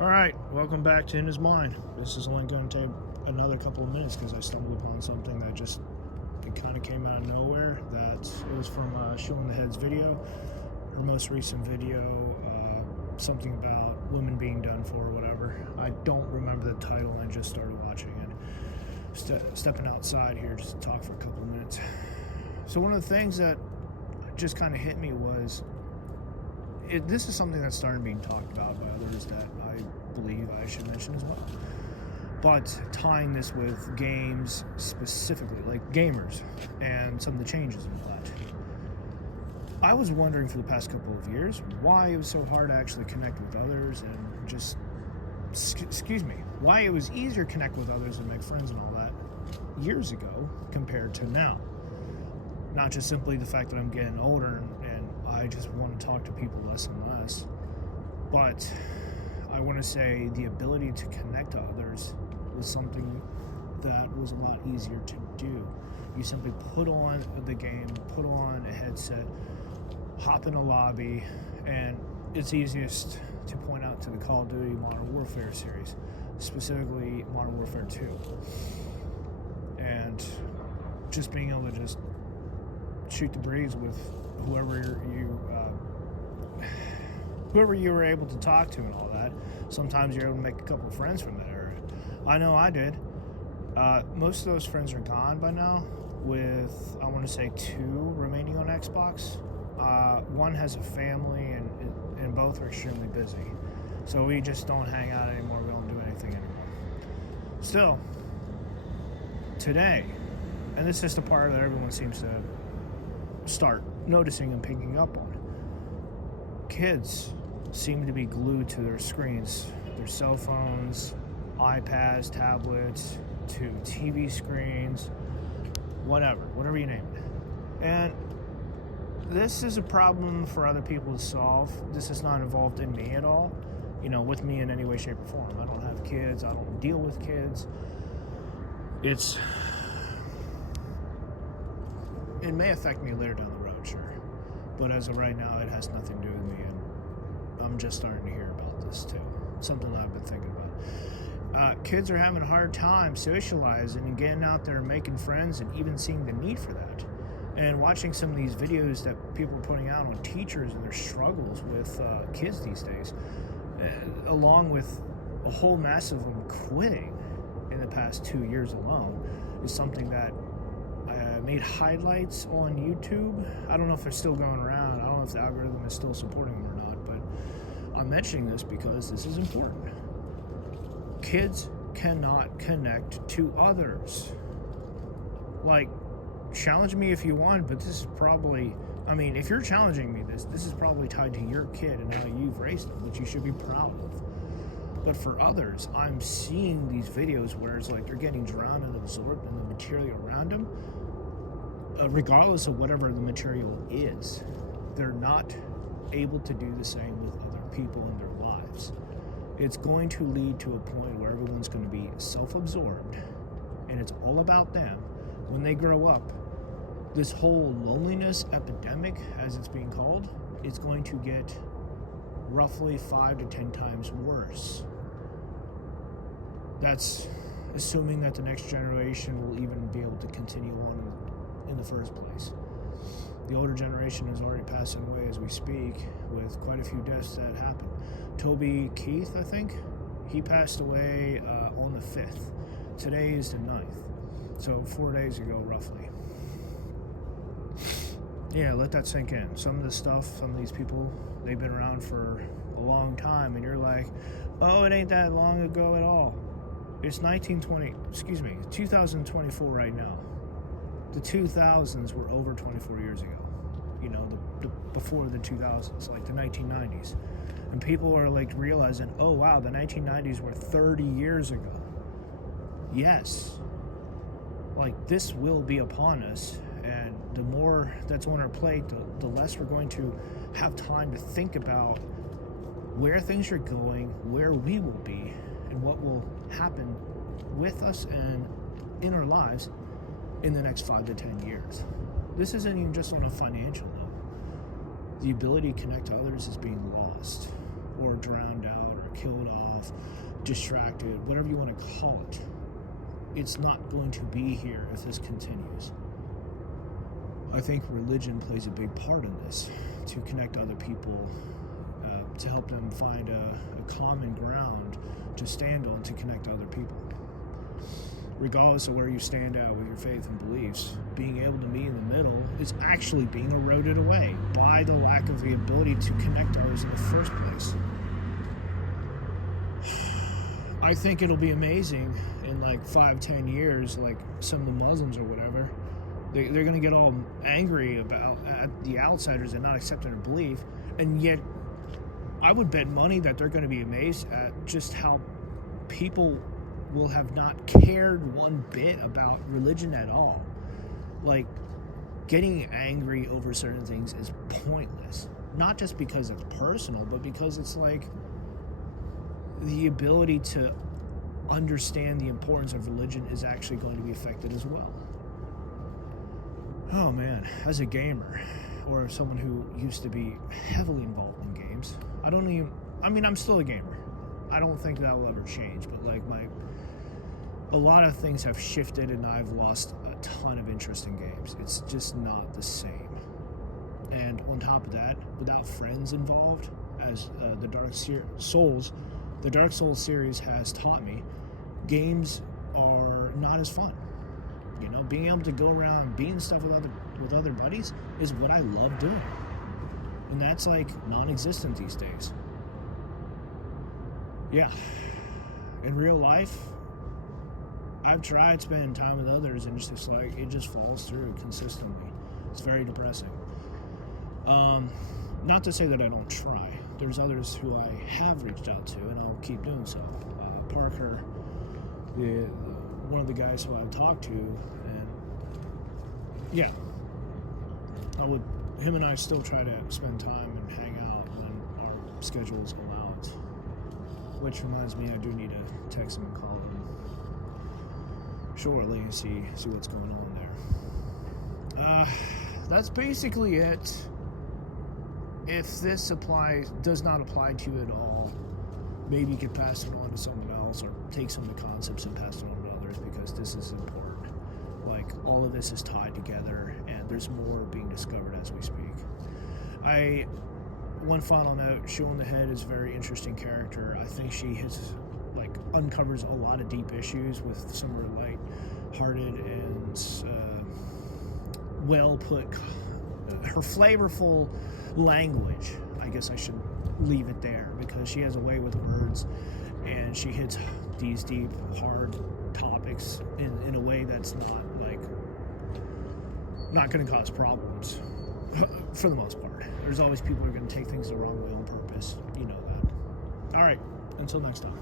All right, welcome back to In His Mind. This is only going to take another couple of minutes because I stumbled upon something that it kind of came out of nowhere. It was from Showing the Head's video, her most recent video, something about women being done for or whatever. I don't remember the title and I just started watching it. Stepping outside here just to talk for a couple of minutes. So one of the things that just kind of hit me was, this is something that's starting being talked about by others that I believe I should mention as well. But tying this with games specifically, like gamers, and some of the changes in that. I was wondering for the past couple of years why it was so hard to actually connect with others and just, why it was easier to connect with others and make friends and all that years ago compared to now. Not just simply the fact that I'm getting older and I just want to talk to people less and less, but I want to say the ability to connect to others was something that was a lot easier to do. You simply put on the game, put on a headset, hop in a lobby, and it's easiest to point out to the Call of Duty Modern Warfare series, specifically Modern Warfare 2. And just being able to just shoot the breeze with whoever you were able to talk to and all that. Sometimes you're able to make a couple of friends from that era. I know I did. Most of those friends are gone by now, with, I want to say, 2 remaining on Xbox. One has a family, and both are extremely busy. So we just don't hang out anymore. We don't do anything anymore. Still, today, and this is the part that everyone seems to start noticing and picking up on, kids seem to be glued to their screens, their cell phones, iPads, tablets, to TV screens, whatever you name it. And this is a problem for other people to solve. This is not involved in me at all, with me in any way, shape, or form. I don't have kids. I don't deal with kids. It may affect me later down the road, sure. But as of right now, it has nothing to do with me, and I'm just starting to hear about this too. Something that I've been thinking about. Kids are having a hard time socializing and getting out there and making friends and even seeing the need for that. And watching some of these videos that people are putting out on teachers and their struggles with kids these days, along with a whole mass of them quitting in the past 2 years alone, is something that made highlights on YouTube. I don't know if they're still going around. I don't know if the algorithm is still supporting them or not, but I'm mentioning this because this is important. Kids cannot connect to others. Like, challenge me if you want, but this is probably, if you're challenging me, this is probably tied to your kid and how you've raised them, which you should be proud of. But for others, I'm seeing these videos where it's like they're getting drowned and absorbed in the material around them. Regardless of whatever the material is, they're not able to do the same with other people in their lives. It's going to lead to a point where everyone's going to be self-absorbed, and it's all about them. When they grow up, this whole loneliness epidemic, as it's being called, is going to get roughly 5 to 10 times worse. That's assuming that the next generation will even be able to continue on in the first place. The older generation is already passing away as we speak, with quite a few deaths that happened. Toby Keith, I think, he passed away on the 5th. Today is the 9th. So 4 days ago, roughly. Yeah, let that sink in. Some of these people, they've been around for a long time, and you're like, oh, it ain't that long ago at all. It's 2024 right now. The 2000s were over 24 years ago. Before the 2000s, like the 1990s. And people are like realizing, oh wow, the 1990s were 30 years ago. Yes. Like, this will be upon us, and the more that's on our plate, the less we're going to have time to think about where things are going, where we will be, and what will happen with us and in our lives in the next 5 to 10 years. This isn't even just on a financial note. The ability to connect to others is being lost or drowned out or killed off off, distracted, whatever you want to call it. It's not going to be here if this continues. I think religion plays a big part in this, to connect other people, to help them find a common ground to stand on, to connect other people. Regardless of where you stand at with your faith and beliefs, being able to meet in the middle is actually being eroded away by the lack of the ability to connect others in the first place. I think it'll be amazing in like 5-10 years, like some of the Muslims or whatever, they're going to get all angry about the outsiders and not accepting their belief, and yet I would bet money that they're going to be amazed at just how people will have not cared one bit about religion at all. Like, getting angry over certain things is pointless. Not just because it's personal, but because it's like the ability to understand the importance of religion is actually going to be affected as well. Oh man, as a gamer, or someone who used to be heavily involved in games, I'm still a gamer. I don't think that will ever change, but like a lot of things have shifted and I've lost a ton of interest in games. It's just not the same. And on top of that, without friends involved, as the Dark Souls series has taught me, games are not as fun. You know, being able to go around and being stuff with other buddies is what I love doing. And that's like non-existent these days. Yeah. In real life, I've tried spending time with others and it's just like, it just falls through consistently. It's very depressing. Not to say that I don't try. There's others who I have reached out to and I'll keep doing so. Parker, one of the guys who I've talked to, and yeah, him and I still try to spend time and hang out when our schedules allow it. Which reminds me, I do need to text him and call him shortly and see what's going on there. That's basically it. If this does not apply to you at all, maybe you could pass it on to someone else or take some of the concepts and pass it on to others, because this is important. Like, all of this is tied together and there's more being discovered as we speak. One final note, Shaun the Head is a very interesting character. I think she uncovers a lot of deep issues with some of her light-hearted and well-put, her flavorful language. I guess I should leave it there, because she has a way with words and she hits these deep, hard topics in a way that's not going to cause problems for the most part. There's always people who are going to take things the wrong way on purpose. You know that. All right, until next time.